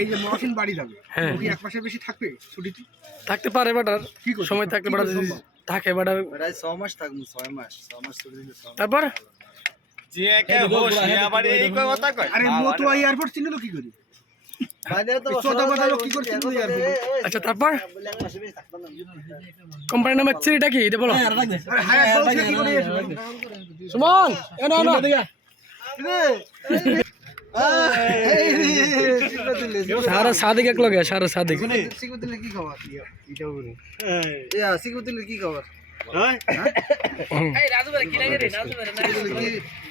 এই যে মহসিন বাড়ি যাবে ও কি এক মাসের বেশি থাকবে ছুটিতে? থাকতে পারে বাটার সময় থাকতে বাটার থাকে বাটার 6 মাস থাকবো 6 মাস ছুটি দিলে তারপর যে একা হোস আবার এই কথা কয় আরে মতুয়া এয়ারপোর্ট চিনলো কি করি বাইরে তো চোদা বাজালো কি করে চিনলো এয়ারপোর্ট? আচ্ছা তারপর কোম্পানির নাম হচ্ছে এটা কি এটা বলো আরে হায়াত বলছে কি করে সুমন এনো এনো সারা সাদিক এক লগে সারা সাদিক সিকুতিলে কি খবর এটা বলি সিকুতিলে কি খবর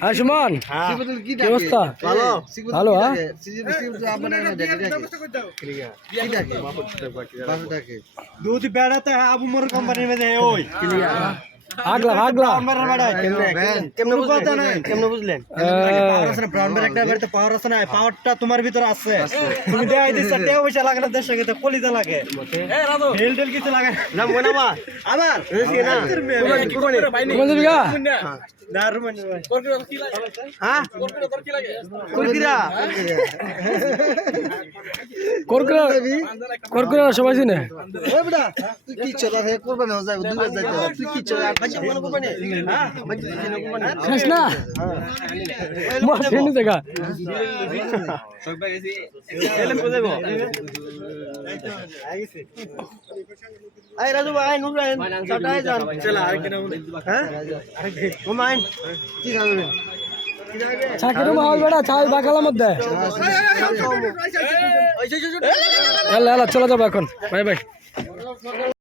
হ্যাঁ সুমন সিকুতিলে কি কি অবস্থা ভালো ভালো হ্যাঁ সিকুতিলে আপনারা দেখে কি ডাকে দুধ বেড়াতে আবু মোর কোম্পানির মধ্যে ওই আগলা আগলা কেমনে বুঝলেন কেমনে বুঝলেন পাওয়ার আছে না ব্রাউন বের একটা বেরতে পাওয়ার আছে না পাওয়ারটা তোমার ভিতর আছে তুমি দেই দিছ টাকা পয়সা লাগে না দেশ থেকে কলিজা লাগে এই রাজু হেল টেল কিছু লাগে না মনে বা আবার এসে না কোন দিবিগা দারু মানে কি লাগে হ্যাঁ কি লাগে কুলকিরা করকুরা সবাই চিনে ওই বেটা তুই কি চলা হে কোরবানি হয়ে যাবে দূরে যাইতে তুই কি চলা বাচ্চা মনে কোরবানি হ্যাঁ বাচ্চা কোরবানি শেষ না মশিন জায়গা সব গেছি এলেন কোজাইবো আই রাজু ভাই নুর ভাই চটাই যান চল আরেকদিন হ্যাঁ আরেকদিন ঘুমাইন কি খাবেন চাকরি মাল বেড়া চাল বাকালার মধ্যে চলে যাবো এখন বাই বাই